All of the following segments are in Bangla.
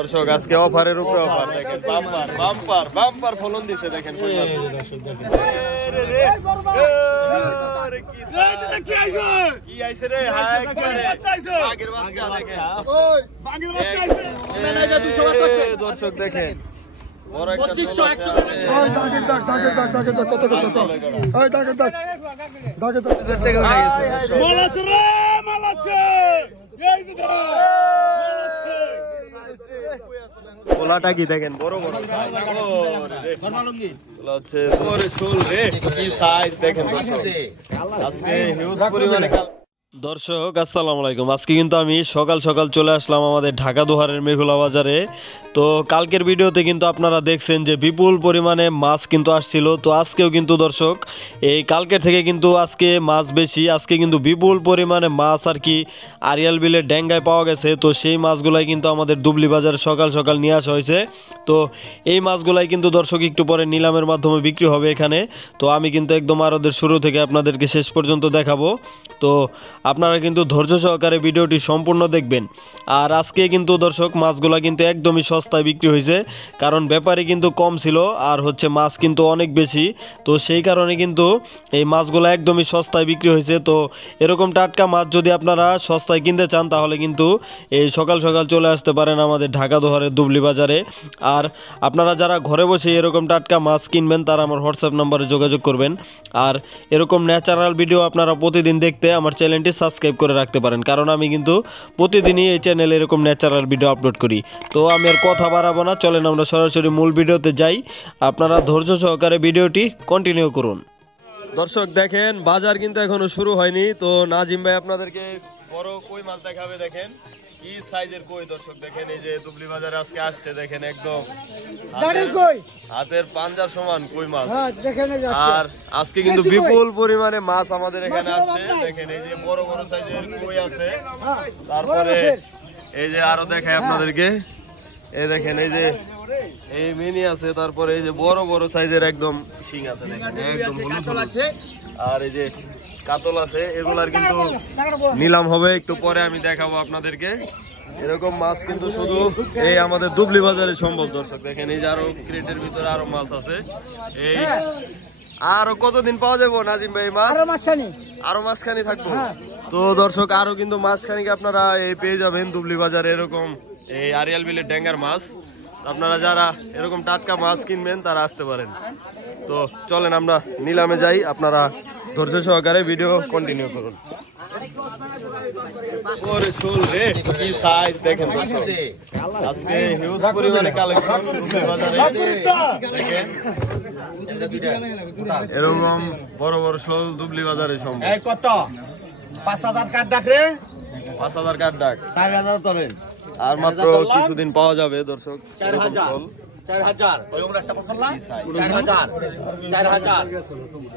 দর্শক আজকে অফারের উপরে অফার দেখেন, বাম্পার বাম্পার বাম্পার ফলন দিছে দেখেন। দর্শক দেখেন বড় একটা পোলাটা কি দেখেন বড় বড় দর্শক আসসালামু আলাইকুম। আজকে কিন্তু আমি সকাল সকাল চলে আসলাম আমাদের ঢাকা দোহারের মেঘুলা বাজারে। তো কালকের ভিডিওতে কিন্তু আপনারা দেখছেন যে বিপুল পরিমাণে মাছ কিন্তু আসছিল। তো আজকেও কিন্তু দর্শক এই কালকের থেকে কিন্তু আজকে মাছ বেশি, আজকে কিন্তু বিপুল পরিমাণে মাছ আর কি আরিয়াল বিলের ডেঙ্গায় পাওয়া গেছে। তো সেই মাছগুলাই কিন্তু আমাদের দুবলি বাজারে সকাল সকাল নিয়ে আসা হয়েছে। তো এই মাছগুলাই কিন্তু দর্শক একটু পরে নিলামের মাধ্যমে বিক্রি হবে এখানে। তো আমি কিন্তু একদম আরদের শুরু থেকে আপনাদেরকে শেষ পর্যন্ত দেখাবো। তো আপনারা কিন্তু ধৈর্য সহকারে ভিডিওটি সম্পূর্ণ দেখবেন। আর আজকে কিন্তু দর্শক মাছগুলা কিন্তু একদমই সস্তায় বিক্রি হয়েছে, কারণ ব্যাপারে কিন্তু কম ছিল আর হচ্ছে মাছ কিন্তু অনেক বেশি। তো সেই কারণে কিন্তু এই মাছগুলো একদমই সস্তায় বিক্রি হয়েছে। তো এরকম টাটকা মাছ যদি আপনারা সস্তায় কিনতে চান তাহলে কিন্তু এই সকাল সকাল চলে আসতে পারেন আমাদের ঢাকা দোহারের দুবলি বাজারে। আর আপনারা যারা ঘরে বসে এরকম টাটকা মাছ কিনবেন তারা আমার হোয়াটসঅ্যাপ নাম্বারে যোগাযোগ করবেন। আর এরকম ন্যাচারাল ভিডিও আপনারা প্রতিদিন দেখতে আমার চ্যানেলটি সাবস্ক্রাইব করে রাখতে পারেন, কারণ আমি কিন্তু প্রতিদিনই এই চ্যানেলে এরকম ন্যাচারাল ভিডিও আপলোড করি। তো আমি আর কথা বাড়াবো না, চলেন আমরা সরাসরি মূল ভিডিওতে যাই। আপনারা ধৈর্য সহকারে ভিডিওটি কন্টিনিউ করুন। দর্শক দেখেন বাজার কিন্তু এখনো শুরু হয়নি। তো নাজিম ভাই আপনাদেরকে বড় কই মাছ দেখাবে। দেখেন কি সাইজের কই দর্শক, দেখেন এই যে দুবলি বাজারে আজকে আসছে, দেখেন একদম হাতের পাঞ্জার সমান কই মাছ। আর আজকে কিন্তু বিপুল পরিমাণে মাছ আমাদের এখানে আসছে। দেখেন এই যে বড় বড় সাইজের কই আছে, তারপরে এই যে আরো দেখায় আপনাদেরকে, এই দেখেন এই যে এই মিনি আছে, তারপরে এই যে বড় বড় সাইজের একদম শিং আছে, দেখেন একদম হলুদ আছে। আর এই যে কাতল আছে, এগুলার কিন্তু নিলাম হবে একটু পরে, আমি দেখাবো আপনাদেরকে। এরকম মাছ কিন্তু শুধু এই আমাদের দুবলি বাজারে সম্ভব। দর্শক দেখেন এই যে আরো ক্রেটের ভিতরে আরো মাছ আছে। এই আরো কতদিন পাওয়া যাবো নাজিম ভাই মাছ? আরো মাঝখানি থাকবো। তো দর্শক আরো কিন্তু মাঝখানিকে আপনারা এই পেয়ে যাবেন দুবলি বাজারে এরকম এই আরিয়াল বিলের ডেঙ্গার মাছ। আপনারা যারা এরকম টাটকা মাছ কিনবেন তারা আসতে পারেন। তো চলেন আমরা নিলামে যাই, আপনারা ধৈর্য সহকারে ভিডিও কন্টিনিউ করুন। আজকে হিউজ পরিমাণে কালেকশন এরকম বড় বড় শোল দুবলি বাজারে সম্ভব। কত ৫,০০০ কাঠ ডাক রে, ৫,০০০ কাঠ ডাক, ৪,০০০ ধরেন। আর মাত্র কিছুদিন পাওয়া যাবে দর্শক। ৪,০০০ ৪,০০০ একটা মশলা ৪,০০০ ৪,০০০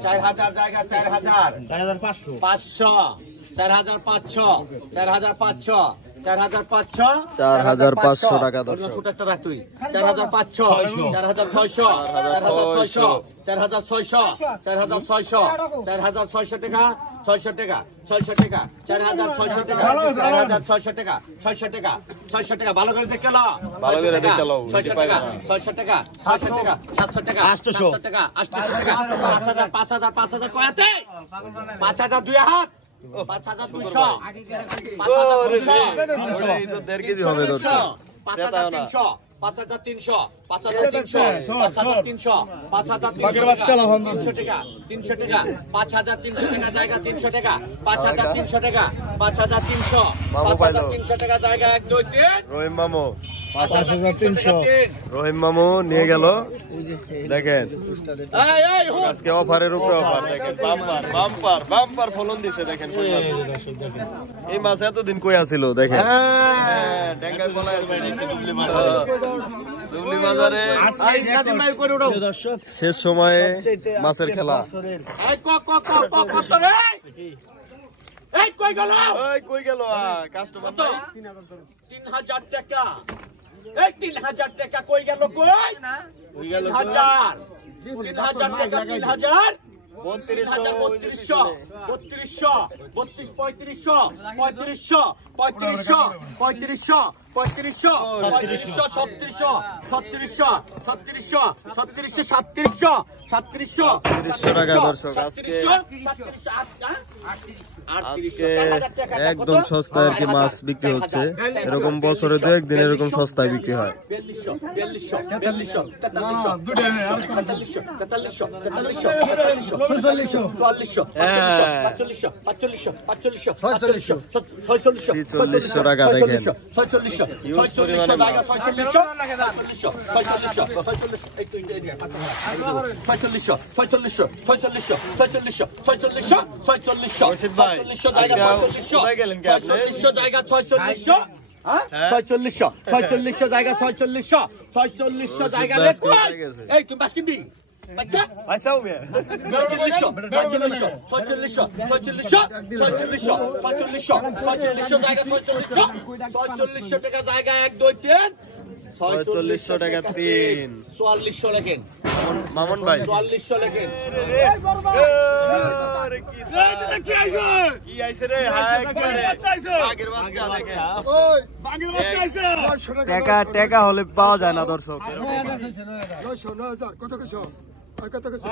৪,০০০ জায়গা ৪,০০০ ৫০০ ৪,৫০০ ৪,৫০০ ৪,৫০০ ৪,৫০০ টাকা দর্শক। একটা রাখ তুই ৪,৫০০ ৪,৬০০ ৪,৬০০ ৪,৬০০ ৪,৬০০ 4,600 টাকা ৬০০ টাকা ৬০০ টাকা ৪,৬০০ টাকা ৪,৬০০ টাকা ৬০০ টাকা ৬০০ টাকা ভালো করে দেখতে লাও, ভালো করে দেখতে লাও। ৬০০ টাকা ৬০০ টাকা ৬০০ টাকা ৭০০ টাকা ৮০০ টাকা ৮০০ টাকা ৫,০০০ ৫,০০০ ৫,০০০ কয়াতে ৫,০০০ দুই হাত ৫,২০০ দেড় কেজি হবে দর্শক। ৫,৩০০ ৫,৩০০ ৫,৩০০ ৫,৩০০ ৫,৩০০ টাকা ৩০০ টাকা ৫,৩০০ টাকা জায়গা ৩০০ টাকা ৫,৩০০ টাকা ৫,৩০০ ৫,৩০০ টাকা জায়গা ১ ২ ৩ রহিম মামু ৫,৩০০ রহিম মামু নিয়ে গেল। দেখেন আজকে অফারের উপরে অফার, দেখেন বাম্পার বাম্পার বাম্পার ফলন দিছে। দেখেন এই মাছ এতদিন কই আছিল, দেখেন ডেঙ্গায় বলা দুবলি বাজারে শেষ সময়ে মাছের খেলা। কই গেল কাস্টমার? ৩,০০০ টাকা ৩,০০০ টাকা কই গেল? কই ৩,০০০ ৩,০০০ টাকা ৩,০০০ 3200 3200 32 3500 3500 3500 3500 3500 3600 3600 3600 3600 3700 3700 টাকা দর্শক আজকে একদম সস্তায় আর কি মাছ বিক্রি হচ্ছে এরকম বছরে দু একদিন এরকম সস্তায় বিক্রি হয় 4600 টাকা দেখেন 4600 জায়গা 4600 জায়গা এই তুমি বাস কিনবি আচ্ছা পয়সাও বে 4600 জায়গা 4600 টাকা জায়গা 1 2 3 4600 টাকা 3 4400 লেখেন মামুন ভাই 4400 লেখেন কি আইছে রে হাই করে আগের বাচ্চা দেখেন ওই আগের বাচ্চা আইছে টাকা হলে পাওয়া যায় না দর্শক 9000 কত কইছো কত কইছো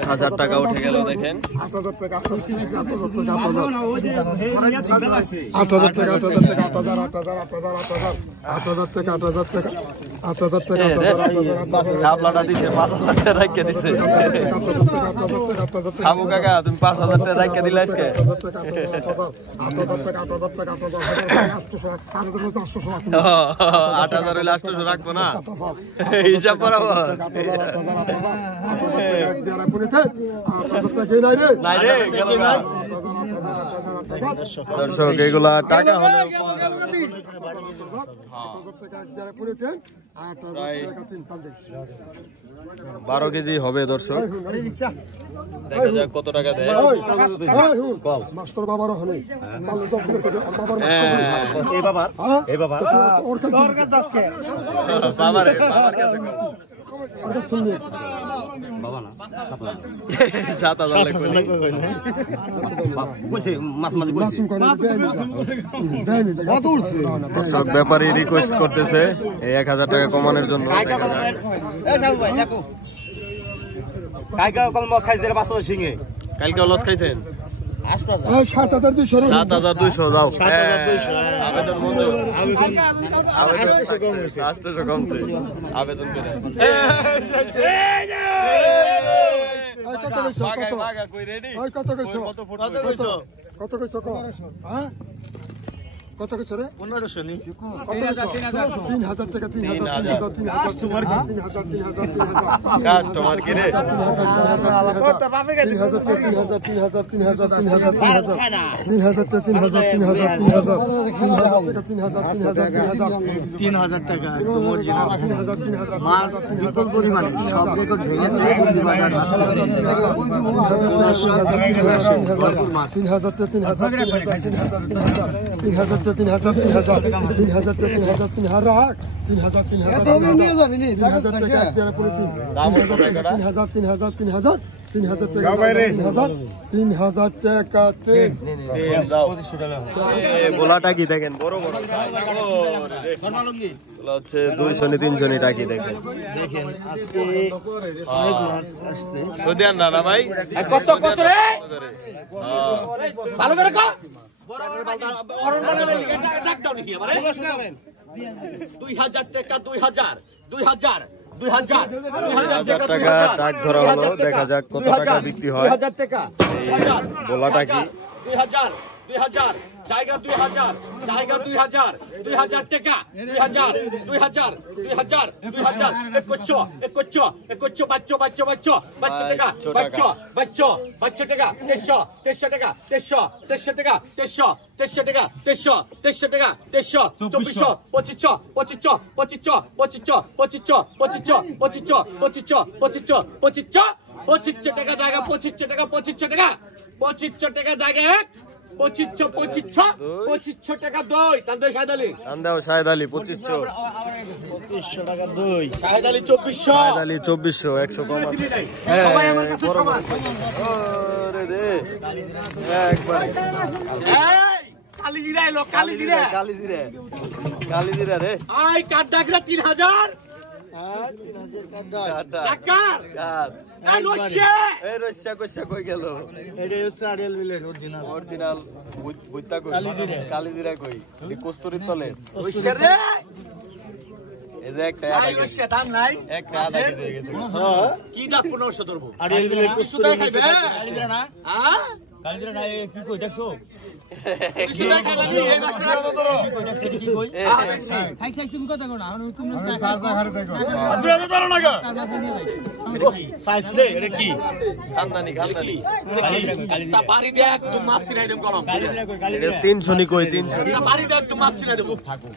6000 টাকা উঠে গেল দেখেন 8000 টাকা 8000 টাকা আপনারা দিছে 5000 টাকা রাখিয়ে দিছে খাবো কাকা তুমি 5000 টাকা রাখিয়ে দিলে আজকে 8000 হইলে 800 রাখবো না হিসাব বরাবর নাই রে গেল না দর্শক এগুলা টাকা হলে 12 কেজি হবে দর্শক দেখা যাক কত টাকা দেয় মাস্টার বাবার হলে এই বাবার কাছে বাবা না 7000 লাগবে কইছে মাছ দর্শক ব্যাপারী রিকোয়েস্ট করতেছে এই 1000 টাকা কমানোর জন্য কালকে কল মাছ খাইছে রে 500 সিংহে কালকে লস খাইছেন 7200 যাও 7200 আবেদন মঞ্জুর আবেদন কমছে আবেদন করে কত কইছো হ্যাঁ কত কইছো রে 1500 নি 3000 টাকা 3000 কাস্টমার কি রে তোর বাপে গেছে 3000 টাকা একদম অরিজিনাল মাছ বিপুল পরিমাণে সব রেকর্ড ভেঙেছে গোলাটা কি দেখেন বড় বড় হচ্ছে 200 300 টাকি দেখেন সৌদিয়ান না ভাই কত রে ভালো করে কো 2000 টাকা 2000 টাকা ডাক ধরা হলো দেখা যাক কত টাকা বিক্রি হয় 2000 টাকা গোলাটা কি 2000 জায়গা 2000 জায়গা 2000 টাকা 2000 বাচ্চা টাকা বাচ্চা টাকা 300 টাকা 300 টাকা 300 টাকা 2400 25 টাকা জায়গা 25 টাকা 2500 টাকা জায়গা 1 2500 টাকা দই তান্দে শাহেদ আলী আন্দাও শাহেদ আলী 2500 টাকা দই শাহেদ আলী 2400 শাহেদ আলী 2400 100 কম আছে সবাই আমার কাছে সমান ওরে রে একবার এই কালিজিরা এলো কালিজিরা কালিজিরা রে আই কাট ডাকরা 3000 টাকা এই রশে এই রস্যা কইসা কই গেল এটা হচ্ছে আরিয়াল ভিলেজ অরিজিনাল বুইতা কই কালিজিরা কই এই কস্তুরীর তলে রশে রে এই যে একটা এই রশে দাম নাই একটা আধা কেজি হয়ে গেছে কি ডাক 1500 ধরবো আরিয়াল ভিলেজ সুদাই খাইবে কালিজিরা না হ্যাঁ কালিজিরা না কি কই দেখছো সুদাই খাইবে এই মাস্টার কি কই দেখছো কি কই হাই সাই তুমি কথা কও না তুমি সাইজ রে এটা কি খানদানি তা বাড়ি দেখ তুমি মাছ ছিড়াই দেব কলম এটা 300 নি কই 300 তা বাড়ি দেখ তুমি মাছ ছিড়াই দেব থাকো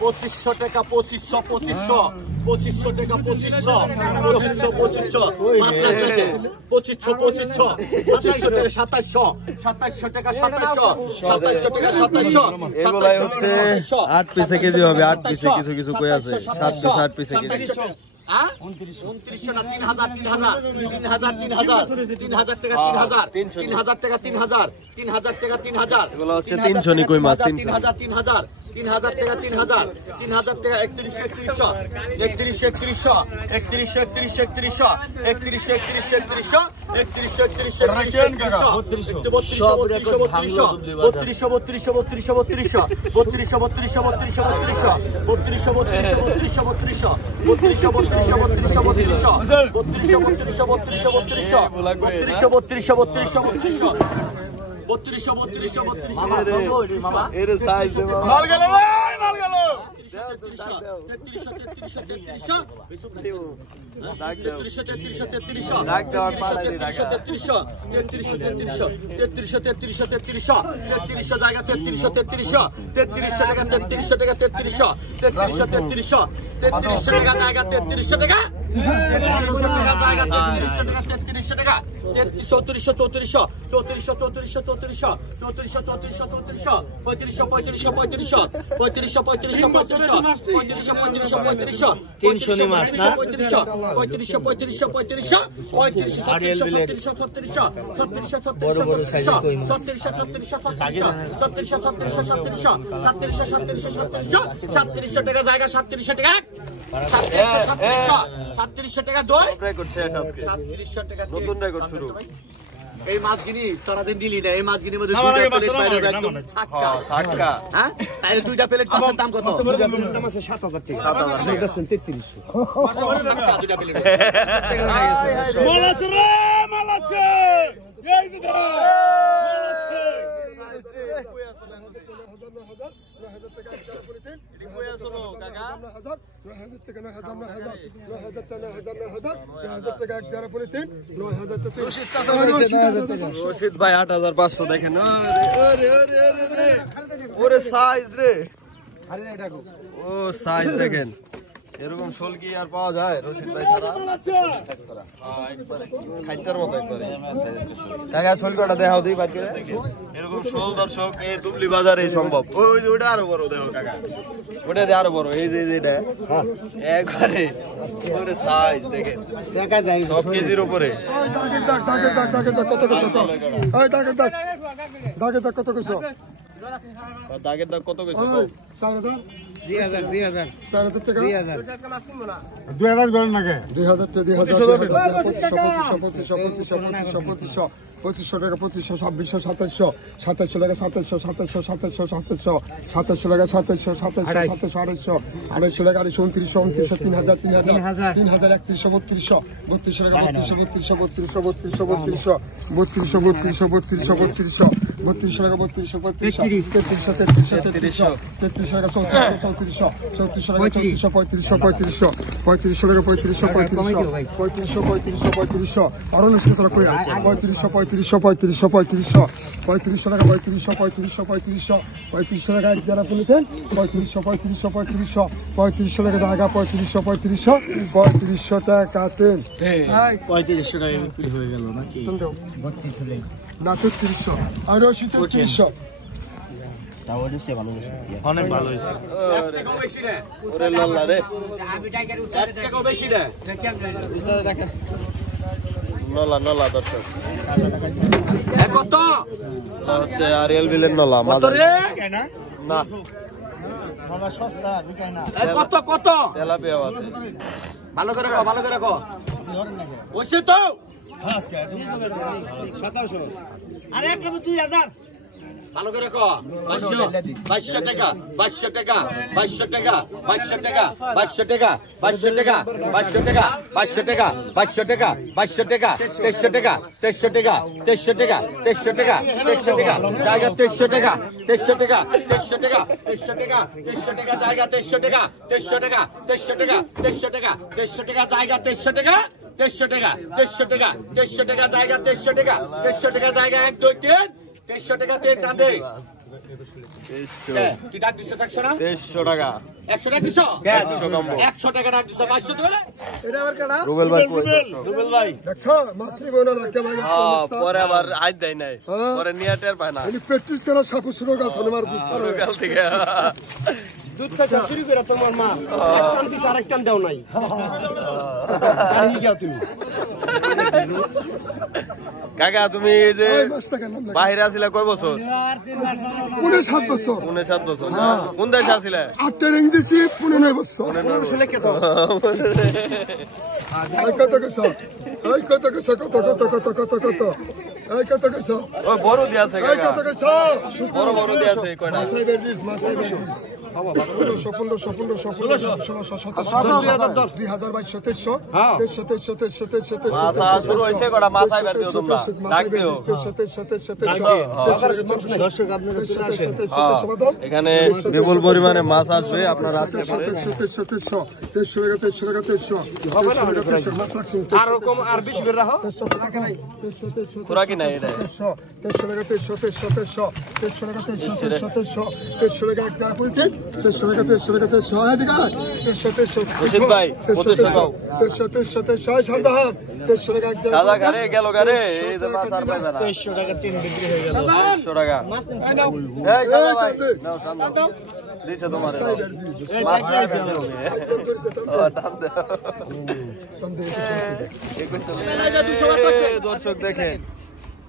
কত 2500 টাকা 2500 টাকা 2500 টাকা 2700 এগুলাই হচ্ছে 8 পিসে কেজি হবে 8 পিসে কিছু কিছু কই আছে 7 পিস 8 পিসে কেজি 2900 না 3000 টাকা 3000 এগুলো হচ্ছে 300 নি কই মাছ 300 3000 টাকা 3000 টাকা এর সাইজ দেব মাল গেল ভাই মাল গেল ডাক দাও 33 ডাক দাও আর পালা দি টাকা 33 জায়গা 33 টাকা 33 টাকা 33 টাকা জায়গা 33 টাকা 37 টাকা দই রেকর্ড শেষ আজকে 37 টাকা নতুন রেকর্ড শুরু এই মাছগিনি তোরা দিন দিলি না এই মাছগিনির মধ্যে দুইটা প্লেট পাইলো একদম ছাক্কা টাকা হ্যাঁ তাইলে দুইটা প্লেট মাছের দাম কত দাম আছে 7000 টাকা 3300 ছাক্কা দুইটা প্লেট মাল আছে রে মাল আছে এই যে মাল আছে 9000 রশিদ ভাই 8500 দেখেন ওরে সাইজ রে ও সাইজ দেখেন এরকম শোল কি আর পাওয়া যায় রশিদ ভাই ছাড়া খাইটার মতো একবারে কাকা শোল কটা দেখাও দিই বাদ করে এরকম শোল দর্শক এই দুবলি বাজারে সম্ভব ওই যে ওটা আরো বড় দেখো কাকা ওটা দিয়ে আরো বড় এই যে এটা একবারে ওরে সাইজ দেখেন দেখা যায় সব কেজির উপরে দাগের দাগ কত কইছো 2000 গড় নাকি 2000 টাকা 2500 টাকা 2500 2600 2700 টাকা 2700 টাকা 2700 2800 টাকা 2900 3000 3100 3200 টাকা 3200 3200 টাকা 3200 3300 3300 3300 টাকা 3400 3400 টাকা 3400 3500 3500 টাকা 3500 আরো 900 টাকা করে 3500 টাকা 3500 টাকা এক যারা পুলিতেন 3500 টাকা জায়গা 3500 টাকা তেল 3500 টাকা বিক্রি হয়ে গেল নাকি না 3300 আর 3300 অনেক ভালো হয়েছে এক টাকা বেশি রে ওরে লল্লা রে এক টাকা বেশি রে নলা দর্শক কত হচ্ছে আরিয়াল বিলের নলা কত মাঝারি রে না সস্তা বিকায় না কত কত তেলাপিয়া আছে ভালো করে রাখো ওইসে তো আরে কেবল 2000 ভালো করে রাখো 2200 টাকা 2200 টাকা 2200 টাকা 2200 টাকা 2200 টাকা 2200 টাকা 2200 টাকা 2200 টাকা 2200 টাকা 2200 টাকা 2300 টাকা 2300 টাকা 2300 টাকা 2300 টাকা 2300 টাকা জায়গা 2300 টাকা 2300 টাকা 2300 টাকা 2300 টাকা 2300 টাকা জায়গা 2300 টাকা 2300 টাকা 2300 টাকা 2300 টাকা 2300 টাকা জায়গা 2300 টাকা 2300 টাকা 2300 টাকা 2300 টাকা জায়গা 2300 টাকা 2300 টাকা জায়গা 1 2 3 2300 টাকা তে টান দে তুই ডাক দিছ 100 না 2300 টাকা 100 টাকা দিছ 100 কম 100 টাকা ডাক দিছ 500 দিলে এটা আবার কেনা রুবেল ভাই রুবেল ভাই দেখছো মাছলি বনা না কেমন পরে আবার আজ দেয় নাই পরে নিয়ে টের পায় না এই প্র্যাকটিস করা সাপু শুরু গাল থানে মার দুসর কাল থেকে দুধ খাইছা চুরি করে তোমার মা এক টান দিছ আরেক টান দাও নাই জানি কি তুমি কাকা তুমি এই যে এই মাছটা কেন না বাইরে আছিলা কয় বছর 7 বছর 7 বছর কোন দেশে আছিলা 8 রিং দিছি 15 বছর শুনে কে তো এই কত কইছো এই কত কইছো কত এই কত কইছো ওই বড় দিয়ে আছে এই কাকা কত কইছো বড় দিয়ে আছে কয়টা মাছাই বেরিস 2022 মাছা শুরু হইছে কটা মাছাই বের দিও তোমরা ডাক দিও দর্শক আপনারা চলে আসেন এখানে বিপুল পরিমাণে মাছ আসবে আপনারা আসতে পারেন 2300 আর কম আর বেশি করে রাখো পুরা কি নাই এটা রশিদ ভাই, 2500 দাদা গারে গেল গারে এই যে মাছ আর পাইবে না 2300 টাকা তিন বিক্রি হয়ে গেল 2300 টাকা এই সাদা ভাই নাও টান দাও দিছে তোমার মাছ দিছে ও টান দাও দর্শক দেখেন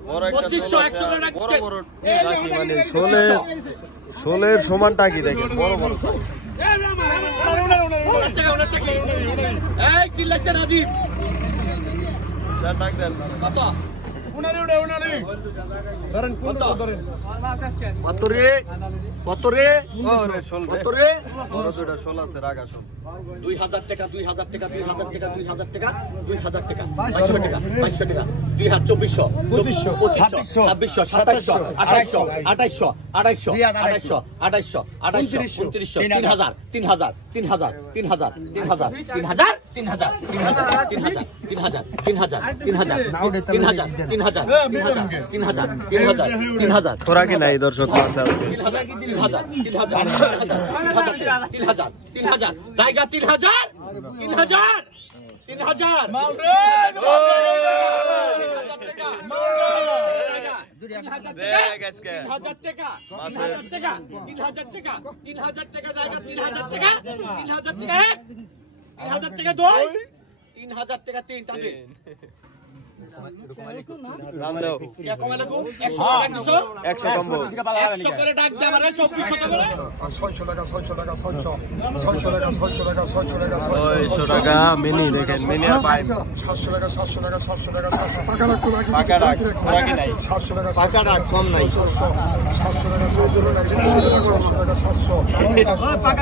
বড় একটা 2500 100 টাকা বড় বড় টাকি মানে শোলের সমান টাকি দেখেন বড় বড় এই চিল্লাছে রাজীব ডাক দেন কত ধরেন 1500 ধরেন কত রে ওরে শোল কত রে বড় দুটো শোল আছে রাগা শোল 2000 টাকা 2000 টাকা 2000 টাকা 2000 টাকা 2000 টাকা 500 টাকা 500 টাকা 2400 2500 2600 2700 2800 2800 2800 2800 2800 3000 3000 3000 3000 3000 3000 তোরা কি নাই দর্শক মাছ আছে 3000 জায়গা 3000 টাকা মিনি দেখেন মিনি আর পাইপ 700 টাকা 700 টাকা 700 টাকা 700 টাকা পাকা ডাক তোরা কি নাই 700 টাকা টাকা ডাক কম নাই 700 টাকা 700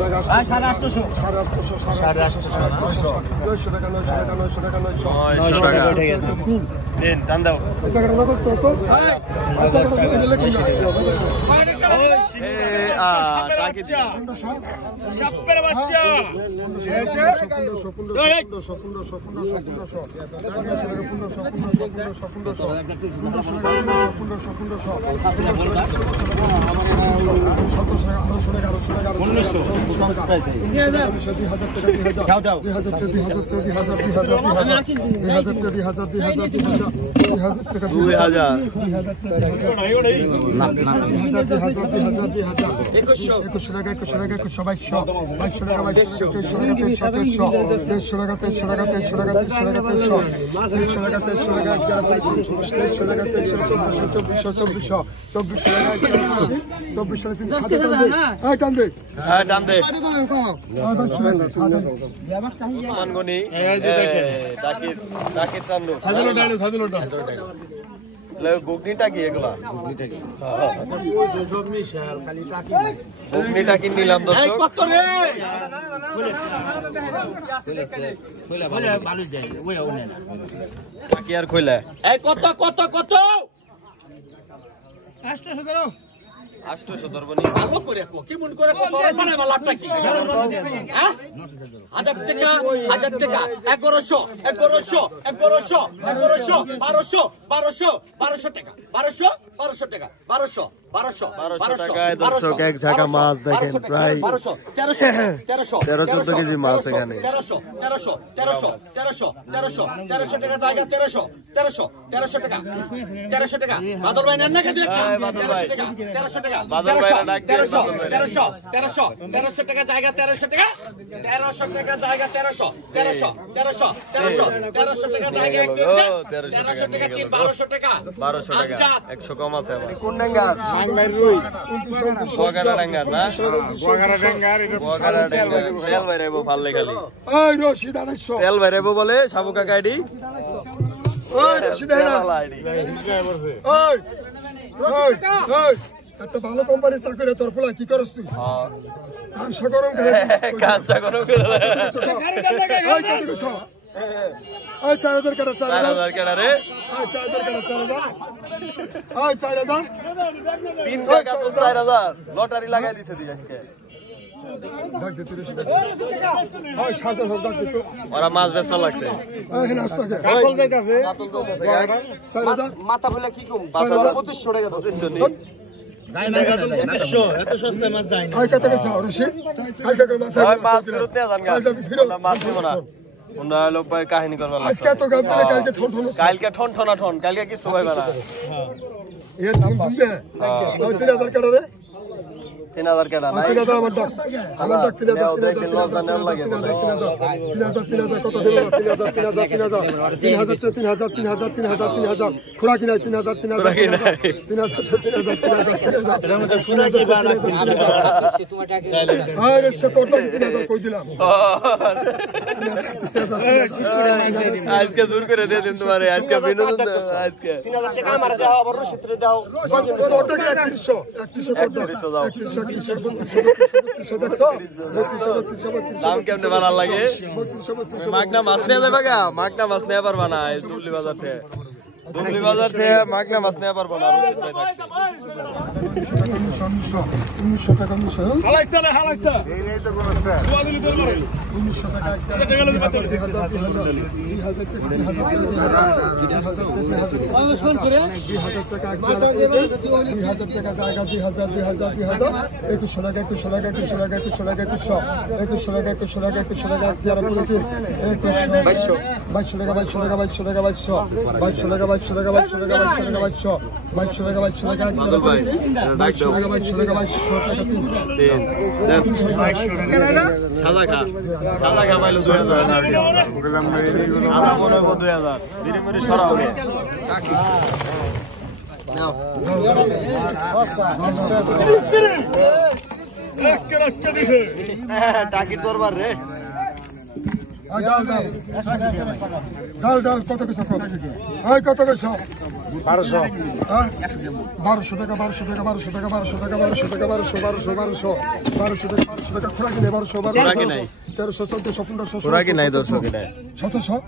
টাকা 700 টাকা সাপের বাচ্চা ঘুগনিটা কি এগুলা ঘুগনিটা কি নিলাম দর্শক কি আর কইলা কত কত কত 800 ধরবনি ভালো করে কো কি মন করে কো বানাইবা লাভটা কি হ্যাঁ 1000 টাকা 1100 1100 1100 1100 1200 টাকা 1200 টাকা 1200 টাকায় দর্শক এক ঝাঁকা মাছ দেখেন প্রায় 13-14 কেজি মাছ এখানে 1300 টাকা জায়গা 1300 টাকা 1300 টাকা বাদল ভাই নেন না কে দেখ 1300 টাকা বাদল ভাই ডাক দিয়ে 1300 টাকা জায়গা 1300 টাকা 1300 টাকা জায়গা 1300 টাকা জায়গা 1300 টাকা 1200 টাকা 100 কম আছে আবার কোন ডাঙ্গার বগারা ডাঙ্গার না বগারা ডাঙ্গার তেল বাইরাইবো পারলে খালি ওই রশিদ 250 তেল বাইরাইবো বলে সাবু কাকা আইডি ওই রশিদ আইডি ওই ওই ওই একটা ভালো কোম্পানির চাকরি তোর পোলা কি করছ তুই কাঁচা গরম করে কাঁচা গরম করে ওই কত কিছু ওই 4000 টাকা 4000 কেডা রে ওই 4000 টাকা 4000 ওই 4000 3 টাকা তো 4000 লটারি লাগাই দিছে দি আজকে ডাক দে 30 টাকা ওই 7000 হোক ডাক দে তো ওরা মাছ বেচা লাগছে ওই নাস্তা কে কাতল যাইতাছে কাতল তো 4000 মাথা বলে কি কম 2500 টাকা 2500 নি ওই কত কিছু রশিদ ওই কত মাছ ওই মাছ ফেরত নিয়ে যান গা আমরা মাছ দিব না আমরা লোক ভাই কাহিনী করবা লাগছে আজকে তো গাব দিলে কালকে ঠন ঠন কালকে ঠন ঠনা ঠন কালকে কিছু হইবা না এর দাম দিবে ওই 3000 টাকা রে 3000 কেডা না 3000 আমার ডাক 3000 কত দিল 3000 খোরা কিনা 3000 আরে সে তোটা 3000 কই দিলাম আজকে দূর করে দিয়ে দিন তোমারে আজকে বিনোদন আজকে 3000 টাকা আমার দাও আবার রসিদরে দাও তোটা 3100 দাম কেমনে ভালো লাগে মাগনা মাছ নিয়ে যাবে গা মাগনা মাছ নিয়ে পারবা না এই দুবলি বাজার থেকে মাগনা মাছ নিয়ে পারবা না 1900 টাকা হালাইস্তা রে হালাইস্তা এই তো কোন স্যার 1900 টাকা সাদা খা পাইলো 2000 আদা মনে হয় 2000 ধীরে ধীরে সরা হবে রাস্তা দিছে টাকি দরবার রে ডাল ডাল কত কিছু কত কিছু 1200 টাকা 1200 টাকা 1200 টাকা 1200 টাকা 1200 টাকা 1200 টাকা খোলা কিনে 1200 1300 1400 1500 তোরা কি নাই দর্শক এটা 1700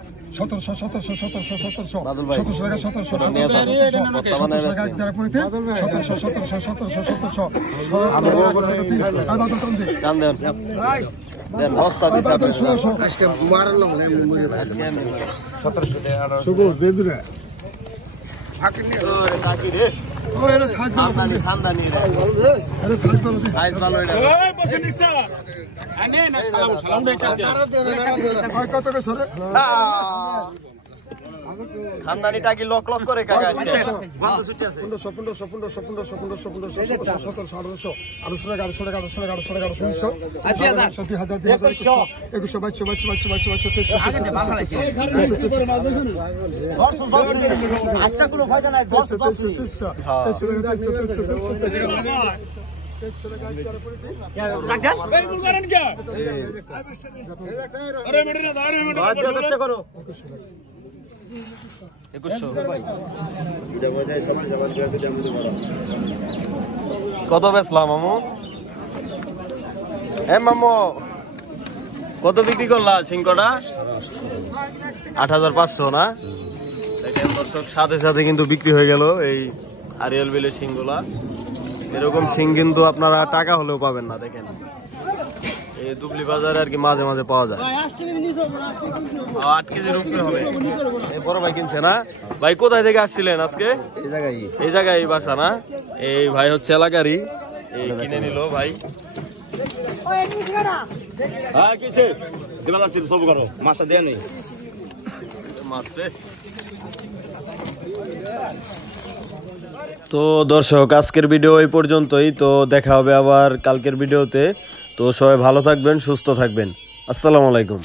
খানদানি টাকি লক লক করে কাকা আজকে 2100 কত বেচলাম মামু? মামু কত বিক্রি করলা সিংকটা? 8500 না? দেখেন দর্শক, সাথে সাথে কিন্তু বিক্রি হয়ে গেল এই আরিয়াল বিলের সিংগুলা। এরকম সিং কিন্তু আপনারা টাকা হলেও পাবেন না। দেখেন এই দুবলি বাজারে আর কি মাঝে মাঝে পাওয়া যায়। 8 কেজির উপরে হবে। এই বড় ভাই কিনছে না? ভাই কোথায় থেকে আসছিলেন আজকে? এই জায়গায় এই বাসা না? এই ভাই হচ্ছে এলাকারই, এই কিনে নিল ভাই। তো দর্শক, আজকের ভিডিও এই পর্যন্তই। তো দেখা হবে আবার কালকের ভিডিওতে। তো সবাই ভালো থাকবেন, সুস্থ থাকবেন। আসসালামু আলাইকুম।